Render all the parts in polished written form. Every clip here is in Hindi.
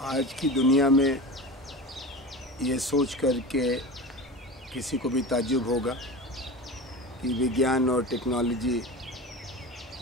आज की दुनिया में ये सोच कर के किसी को भी ताज्जुब होगा कि विज्ञान और टेक्नोलॉजी,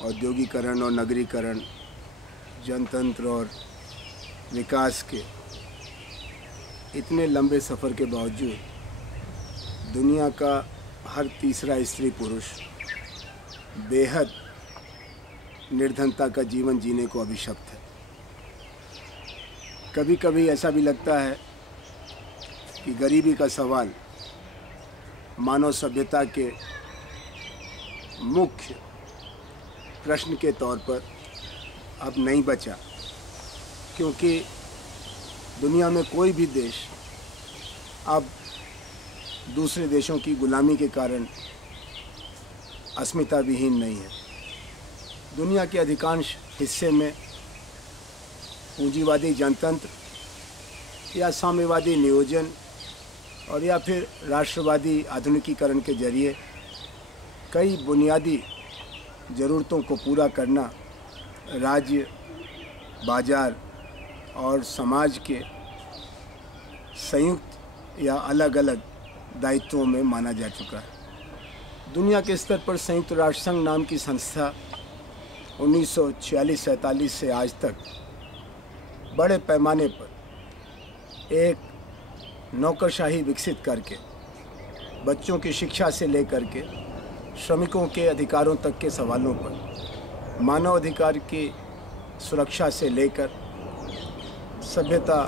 औद्योगिकरण और नगरीकरण, जनतंत्र और विकास के इतने लंबे सफ़र के बावजूद दुनिया का हर तीसरा स्त्री पुरुष बेहद निर्धनता का जीवन जीने को अभिशप्त है। कभी कभी ऐसा भी लगता है कि गरीबी का सवाल मानव सभ्यता के मुख्य प्रश्न के तौर पर अब नहीं बचा, क्योंकि दुनिया में कोई भी देश अब दूसरे देशों की गुलामी के कारण अस्मिता विहीन नहीं है। दुनिया के अधिकांश हिस्से में पूंजीवादी जनतंत्र या साम्यवादी नियोजन और या फिर राष्ट्रवादी आधुनिकीकरण के जरिए कई बुनियादी ज़रूरतों को पूरा करना राज्य, बाजार और समाज के संयुक्त या अलग अलग दायित्वों में माना जा चुका है। दुनिया के स्तर पर संयुक्त राष्ट्र संघ नाम की संस्था 1946-47 से आज तक बड़े पैमाने पर एक नौकरशाही विकसित करके बच्चों की शिक्षा से लेकर के श्रमिकों के अधिकारों तक के सवालों पर, मानव अधिकार की सुरक्षा से लेकर सभ्यता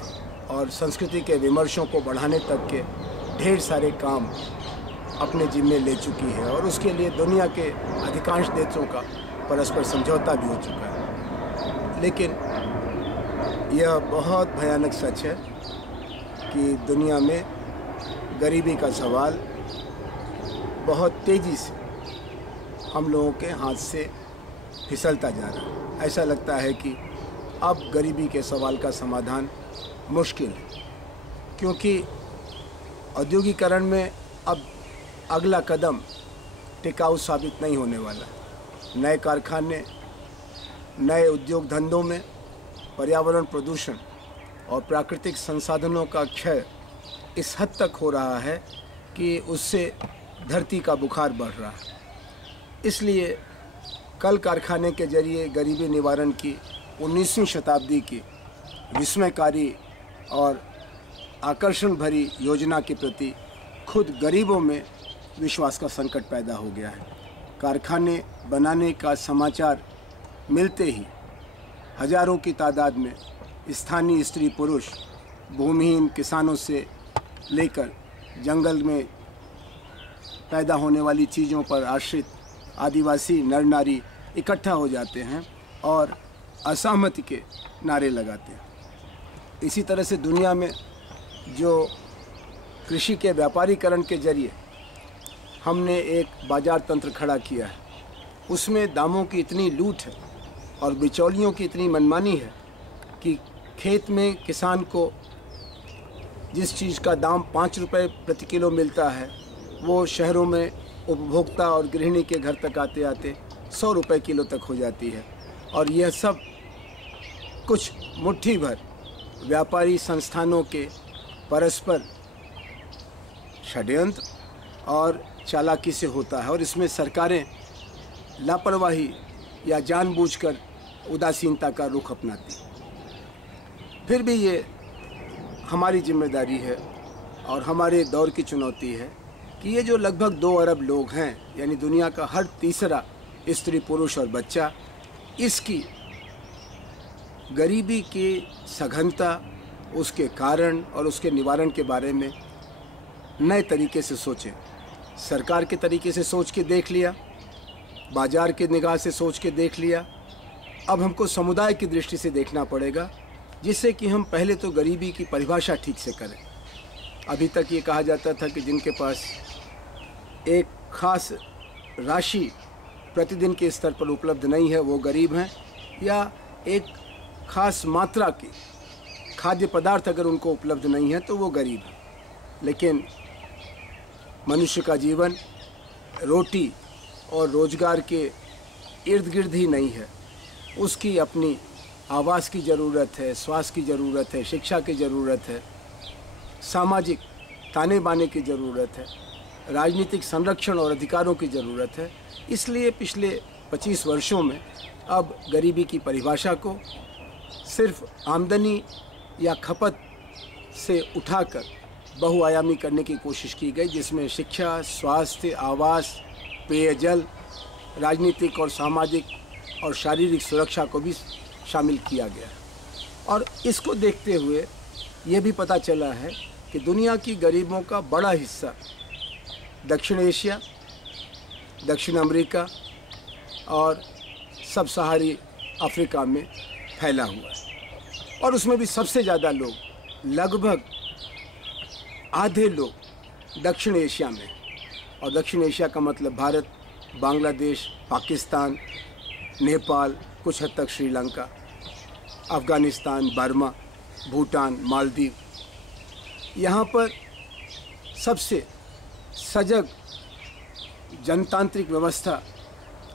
और संस्कृति के विमर्शों को बढ़ाने तक के ढेर सारे काम अपने जिम्मे ले चुकी है और उसके लिए दुनिया के अधिकांश देशों का परस्पर समझौता भी हो चुका है। लेकिन यह बहुत भयानक सच है कि दुनिया में गरीबी का सवाल बहुत तेज़ी से हम लोगों के हाथ से फिसलता जा रहा है। ऐसा लगता है कि अब गरीबी के सवाल का समाधान मुश्किल है, क्योंकि औद्योगिकरण में अब अगला कदम टिकाऊ साबित नहीं होने वाला। नए कारखाने, नए उद्योग धंधों में पर्यावरण प्रदूषण और प्राकृतिक संसाधनों का क्षय इस हद तक हो रहा है कि उससे धरती का बुखार बढ़ रहा है। इसलिए कल कारखाने के जरिए गरीबी निवारण की 19वीं शताब्दी की विस्मयकारी और आकर्षण भरी योजना के प्रति खुद गरीबों में विश्वास का संकट पैदा हो गया है। कारखाने बनाने का समाचार मिलते ही हजारों की तादाद में स्थानीय स्त्री पुरुष, भूमिहीन किसानों से लेकर जंगल में पैदा होने वाली चीज़ों पर आश्रित आदिवासी नर नारी इकट्ठा हो जाते हैं और असहमति के नारे लगाते हैं। इसी तरह से दुनिया में जो कृषि के व्यापारीकरण के जरिए हमने एक बाजार तंत्र खड़ा किया है, उसमें दामों की इतनी लूट है और बिचौलियों की इतनी मनमानी है कि खेत में किसान को जिस चीज़ का दाम 5 रुपये प्रति किलो मिलता है, वो शहरों में उपभोक्ता और गृहिणी के घर तक आते आते 100 रुपये किलो तक हो जाती है। और यह सब कुछ मुट्ठी भर व्यापारी संस्थानों के परस्पर षड्यंत्र और चालाकी से होता है, और इसमें सरकारें लापरवाही या जानबूझकर उदासीनता का रुख अपनाती। फिर भी ये हमारी जिम्मेदारी है और हमारे दौर की चुनौती है कि ये जो लगभग 2 अरब लोग हैं, यानी दुनिया का हर तीसरा स्त्री पुरुष और बच्चा, इसकी गरीबी की सघनता, उसके कारण और उसके निवारण के बारे में नए तरीके से सोचें। सरकार के तरीके से सोच के देख लिया, बाजार के निगाह से सोच के देख लिया, अब हमको समुदाय की दृष्टि से देखना पड़ेगा, जिससे कि हम पहले तो गरीबी की परिभाषा ठीक से करें। अभी तक ये कहा जाता था कि जिनके पास एक खास राशि प्रतिदिन के स्तर पर उपलब्ध नहीं है वो गरीब हैं, या एक खास मात्रा के खाद्य पदार्थ अगर उनको उपलब्ध नहीं है तो वो गरीब है। लेकिन मनुष्य का जीवन रोटी और रोजगार के इर्द गिर्द ही नहीं है, उसकी अपनी आवास की ज़रूरत है, स्वास्थ्य की ज़रूरत है, शिक्षा की ज़रूरत है, सामाजिक ताने बाने की ज़रूरत है, राजनीतिक संरक्षण और अधिकारों की ज़रूरत है। इसलिए पिछले 25 वर्षों में अब गरीबी की परिभाषा को सिर्फ आमदनी या खपत से उठाकर बहुआयामी करने की कोशिश की गई, जिसमें शिक्षा, स्वास्थ्य, आवास, पेयजल, राजनीतिक और सामाजिक और शारीरिक सुरक्षा को भी शामिल किया गया। और इसको देखते हुए ये भी पता चला है कि दुनिया की गरीबों का बड़ा हिस्सा दक्षिण एशिया, दक्षिण अमेरिका और सब सहारी अफ्रीका में फैला हुआ है। और उसमें भी सबसे ज़्यादा लोग, लगभग आधे लोग दक्षिण एशिया में। और दक्षिण एशिया का मतलब भारत, बांग्लादेश, पाकिस्तान, नेपाल, कुछ हद तक श्रीलंका, अफ़गानिस्तान, बर्मा, भूटान, मालदीव। यहाँ पर सबसे सजग जनतांत्रिक व्यवस्था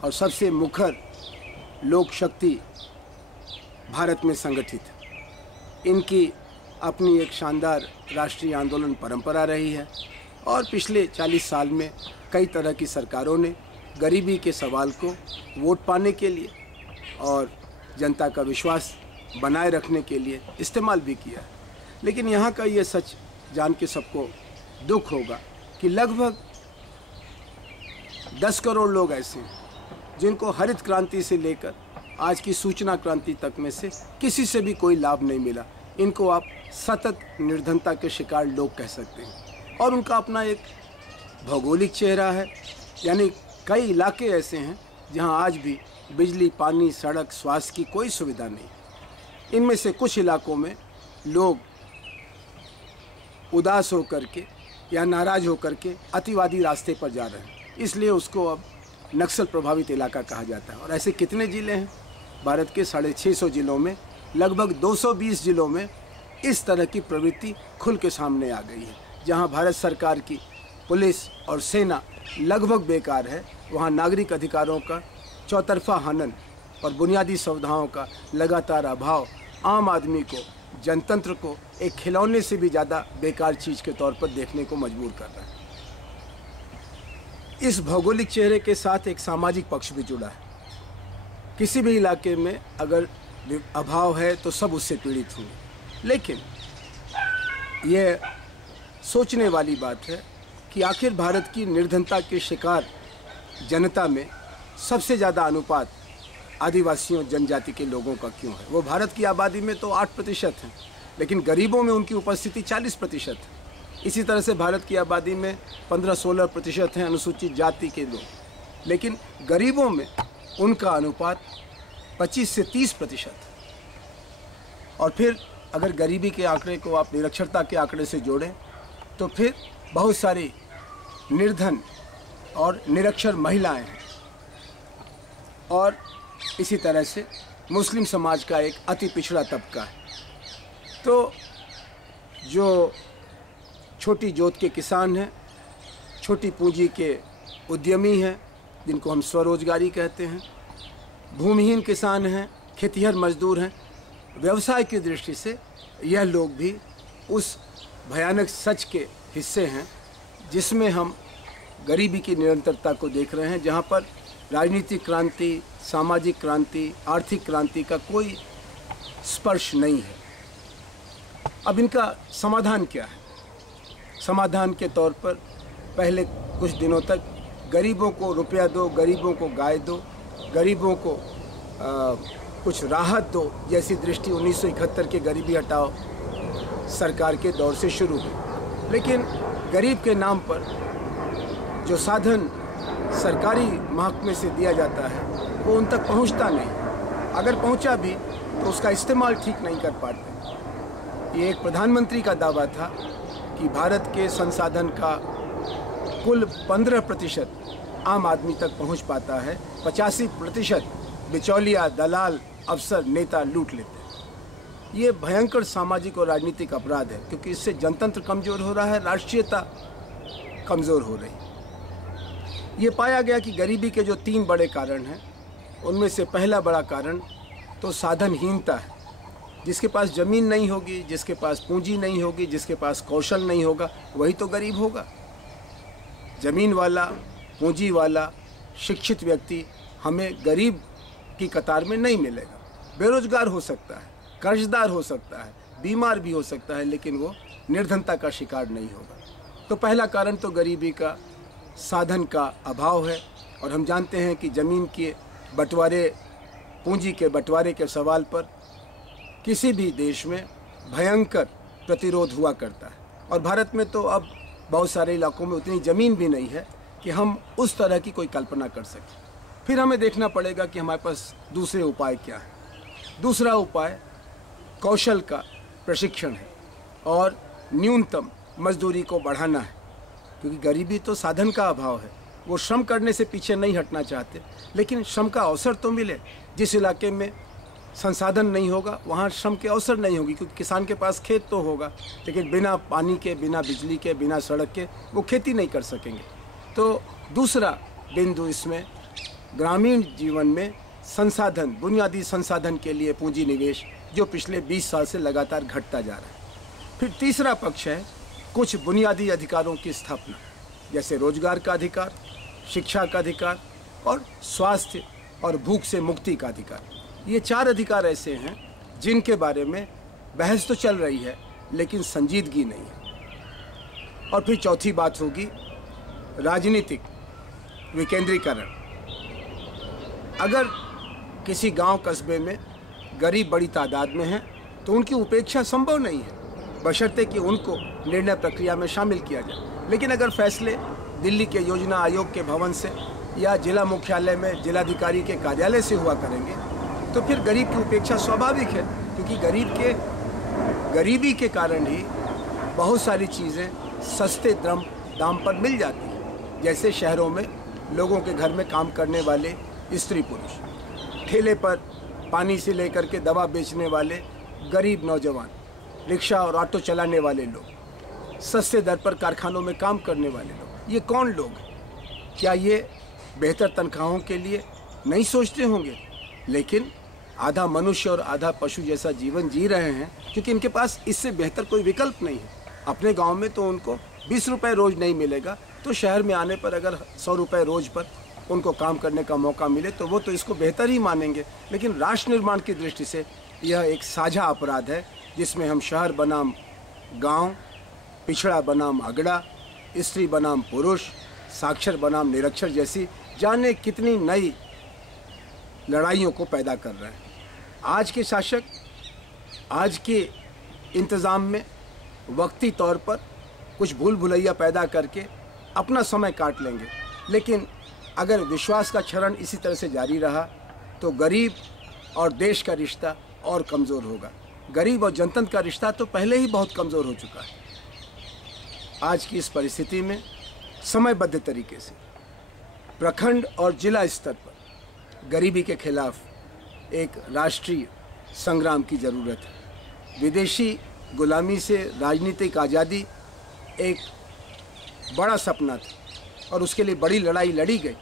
और सबसे मुखर लोक शक्ति भारत में संगठित है। इनकी अपनी एक शानदार राष्ट्रीय आंदोलन परंपरा रही है और पिछले 40 साल में कई तरह की सरकारों ने गरीबी के सवाल को वोट पाने के लिए और जनता का विश्वास बनाए रखने के लिए इस्तेमाल भी किया है। लेकिन यहाँ का ये सच जान के सबको दुख होगा कि लगभग 10 करोड़ लोग ऐसे हैं जिनको हरित क्रांति से लेकर आज की सूचना क्रांति तक में से किसी से भी कोई लाभ नहीं मिला। इनको आप सतत निर्धनता के शिकार लोग कह सकते हैं। और उनका अपना एक भौगोलिक चेहरा है, यानी कई इलाके ऐसे हैं जहां आज भी बिजली, पानी, सड़क, स्वास्थ्य की कोई सुविधा नहीं। इनमें से कुछ इलाकों में लोग उदास होकर के या नाराज होकर के अतिवादी रास्ते पर जा रहे हैं, इसलिए उसको अब नक्सल प्रभावित इलाका कहा जाता है। और ऐसे कितने ज़िले हैं? भारत के 650 ज़िलों में लगभग 220 ज़िलों में इस तरह की प्रवृत्ति खुल के सामने आ गई है। जहां भारत सरकार की पुलिस और सेना लगभग बेकार है, वहां नागरिक अधिकारों का चौतरफा हनन और बुनियादी सुविधाओं का लगातार अभाव आम आदमी को, जनतंत्र को एक खिलौने से भी ज़्यादा बेकार चीज़ के तौर पर देखने को मजबूर कर रहा है। इस भौगोलिक चेहरे के साथ एक सामाजिक पक्ष भी जुड़ा है। किसी भी इलाके में अगर अभाव है तो सब उससे पीड़ित होंगे। लेकिन यह सोचने वाली बात है कि आखिर भारत की निर्धनता के शिकार जनता में सबसे ज़्यादा अनुपात आदिवासियों, जनजाति के लोगों का क्यों है? वो भारत की आबादी में तो 8% हैं, लेकिन गरीबों में उनकी उपस्थिति 40% है। इसी तरह से भारत की आबादी में 15-16% हैं अनुसूचित जाति के लोग, लेकिन गरीबों में उनका अनुपात 25 से 30% है। और फिर अगर गरीबी के आंकड़े को आप निरक्षरता के आंकड़े से जोड़ें तो फिर बहुत सारी निर्धन और निरक्षर महिलाएं हैं। और इसी तरह से मुस्लिम समाज का एक अति पिछड़ा तबका है। तो जो छोटी जोत के किसान हैं, छोटी पूंजी के उद्यमी हैं जिनको हम स्वरोजगारी कहते हैं, भूमिहीन किसान हैं, खेतिहर मजदूर हैं, व्यवसाय की दृष्टि से यह लोग भी उस भयानक सच के हिस्से हैं जिसमें हम गरीबी की निरंतरता को देख रहे हैं, जहां पर राजनीतिक क्रांति, सामाजिक क्रांति, आर्थिक क्रांति का कोई स्पर्श नहीं है। अब इनका समाधान क्या है? समाधान के तौर पर पहले कुछ दिनों तक गरीबों को रुपया दो, गरीबों को गाय दो, गरीबों को कुछ राहत दो जैसी दृष्टि 1971 के गरीबी हटाओ सरकार के दौर से शुरू हुई। लेकिन गरीब के नाम पर जो साधन सरकारी महकमे से दिया जाता है वो उन तक पहुंचता नहीं। अगर पहुंचा भी तो उसका इस्तेमाल ठीक नहीं कर पाते। ये एक प्रधानमंत्री का दावा था कि भारत के संसाधन का कुल 15% आम आदमी तक पहुंच पाता है, 85% बिचौलिया, दलाल, अफसर, नेता लूट लेते हैं। ये भयंकर सामाजिक और राजनीतिक अपराध है, क्योंकि इससे जनतंत्र कमज़ोर हो रहा है, राष्ट्रीयता कमज़ोर हो रही है। ये पाया गया कि गरीबी के जो 3 बड़े कारण हैं, उनमें से पहला बड़ा कारण तो साधनहीनता है। जिसके पास ज़मीन नहीं होगी, जिसके पास पूंजी नहीं होगी, जिसके पास कौशल नहीं होगा, वही तो गरीब होगा। ज़मीन वाला, पूंजी वाला, शिक्षित व्यक्ति हमें गरीब की कतार में नहीं मिलेगा। बेरोजगार हो सकता है, कर्जदार हो सकता है, बीमार भी हो सकता है, लेकिन वो निर्धनता का शिकार नहीं होगा। तो पहला कारण तो गरीबी का साधन का अभाव है। और हम जानते हैं कि ज़मीन के बंटवारे, पूंजी के बंटवारे के सवाल पर किसी भी देश में भयंकर प्रतिरोध हुआ करता है। और भारत में तो अब बहुत सारे इलाकों में उतनी ज़मीन भी नहीं है कि हम उस तरह की कोई कल्पना कर सकें। फिर हमें देखना पड़ेगा कि हमारे पास दूसरे उपाय क्या हैं। दूसरा उपाय कौशल का प्रशिक्षण है और न्यूनतम मजदूरी को बढ़ाना है, क्योंकि गरीबी तो साधन का अभाव है। वो श्रम करने से पीछे नहीं हटना चाहते, लेकिन श्रम का अवसर तो मिले। जिस इलाके में संसाधन नहीं होगा वहाँ श्रम के अवसर नहीं होगी, क्योंकि किसान के पास खेत तो होगा, लेकिन बिना पानी के, बिना बिजली के, बिना सड़क के वो खेती नहीं कर सकेंगे। तो दूसरा बिंदु इसमें ग्रामीण जीवन में संसाधन, बुनियादी संसाधन के लिए पूंजी निवेश, जो पिछले 20 साल से लगातार घटता जा रहा है। फिर तीसरा पक्ष है कुछ बुनियादी अधिकारों की स्थापना, जैसे रोजगार का अधिकार, शिक्षा का अधिकार और स्वास्थ्य और भूख से मुक्ति का अधिकार। ये 4 अधिकार ऐसे हैं जिनके बारे में बहस तो चल रही है, लेकिन संजीदगी नहीं है। और फिर चौथी बात होगी राजनीतिक विकेंद्रीकरण। अगर किसी गांव कस्बे में गरीब बड़ी तादाद में हैं तो उनकी उपेक्षा संभव नहीं है, बशर्ते कि उनको निर्णय प्रक्रिया में शामिल किया जाए। लेकिन अगर फैसले दिल्ली के योजना आयोग के भवन से या जिला मुख्यालय में जिलाधिकारी के कार्यालय से हुआ करेंगे तो फिर गरीब की उपेक्षा स्वाभाविक है, क्योंकि गरीबी के कारण ही बहुत सारी चीज़ें सस्ते दाम पर मिल जाती हैं। जैसे शहरों में लोगों के घर में काम करने वाले स्त्री पुरुष, ठेले पर पानी से लेकर के दवा बेचने वाले गरीब नौजवान, रिक्शा और ऑटो चलाने वाले लोग, सस्ते दर पर कारखानों में काम करने वाले लोग, ये कौन लोग हैं? क्या ये बेहतर तनख्वाहों के लिए नहीं सोचते होंगे? लेकिन आधा मनुष्य और आधा पशु जैसा जीवन जी रहे हैं, क्योंकि इनके पास इससे बेहतर कोई विकल्प नहीं है। अपने गांव में तो उनको 20 रुपये रोज़ नहीं मिलेगा, तो शहर में आने पर अगर 100 रुपये रोज़ पर उनको काम करने का मौका मिले तो वो तो इसको बेहतर ही मानेंगे। लेकिन राष्ट्र निर्माण की दृष्टि से यह एक साझा अपराध है, जिसमें हम शहर बनाम गांव, पिछड़ा बनाम अगड़ा, स्त्री बनाम पुरुष, साक्षर बनाम निरक्षर जैसी जाने कितनी नई लड़ाइयों को पैदा कर रहे हैं। आज के शासक आज के इंतज़ाम में वक्ती तौर पर कुछ भूल भुलैया पैदा करके अपना समय काट लेंगे, लेकिन अगर विश्वास का क्षरण इसी तरह से जारी रहा तो गरीब और देश का रिश्ता और कमज़ोर होगा। गरीब और जनतंत्र का रिश्ता तो पहले ही बहुत कमज़ोर हो चुका है। आज की इस परिस्थिति में समयबद्ध तरीके से प्रखंड और जिला स्तर पर गरीबी के खिलाफ एक राष्ट्रीय संग्राम की ज़रूरत है। विदेशी गुलामी से राजनीतिक आज़ादी एक बड़ा सपना था और उसके लिए बड़ी लड़ाई लड़ी गई,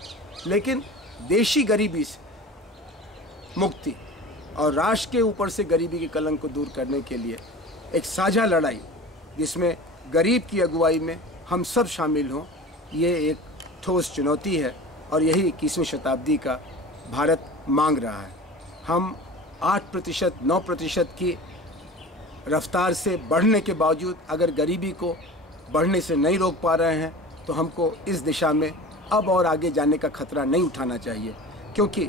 लेकिन देशी गरीबी से मुक्ति और राष्ट्र के ऊपर से गरीबी के कलंक को दूर करने के लिए एक साझा लड़ाई, जिसमें गरीब की अगुवाई में हम सब शामिल हों, ये एक ठोस चुनौती है और यही 21वीं शताब्दी का भारत मांग रहा है। हम 8%, 9% की रफ्तार से बढ़ने के बावजूद अगर गरीबी को बढ़ने से नहीं रोक पा रहे हैं तो हमको इस दिशा में अब और आगे जाने का खतरा नहीं उठाना चाहिए, क्योंकि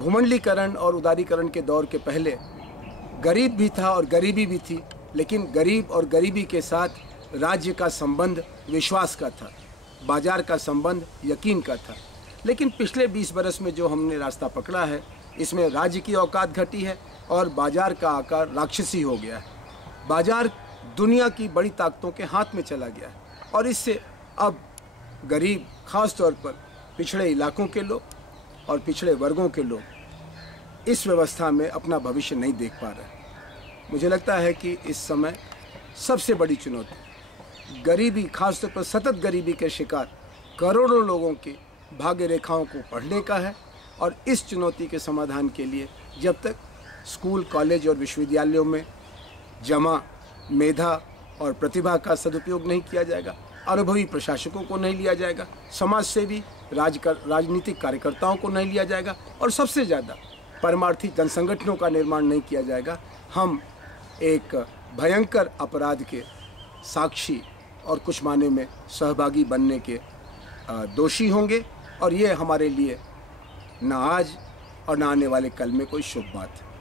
भूमंडलीकरण और उदारीकरण के दौर के पहले गरीब भी था और गरीबी भी थी, लेकिन गरीब और गरीबी के साथ राज्य का संबंध विश्वास का था, बाजार का संबंध यकीन का था। लेकिन पिछले 20 बरस में जो हमने रास्ता पकड़ा है, इसमें राज्य की औकात घटी है और बाजार का आकार राक्षसी हो गया है। बाजार दुनिया की बड़ी ताकतों के हाथ में चला गया है और इससे अब गरीब, खास तौर पर पिछड़े इलाकों के लोग और पिछड़े वर्गों के लोग इस व्यवस्था में अपना भविष्य नहीं देख पा रहे। मुझे लगता है कि इस समय सबसे बड़ी चुनौती गरीबी, खासतौर पर सतत गरीबी के शिकार करोड़ों लोगों की भाग्य रेखाओं को पढ़ने का है और इस चुनौती के समाधान के लिए जब तक स्कूल, कॉलेज और विश्वविद्यालयों में जमा मेधा और प्रतिभा का सदुपयोग नहीं किया जाएगा, अनुभवी प्रशासकों को नहीं लिया जाएगा, समाज सेवी राजनीतिक कार्यकर्ताओं को नहीं लिया जाएगा और सबसे ज़्यादा परमार्थी जनसंगठनों का निर्माण नहीं किया जाएगा, हम एक भयंकर अपराध के साक्षी और कुछ मायने में सहभागी बनने के दोषी होंगे। और ये हमारे लिए न आज और न आने वाले कल में कोई शुभ बात है।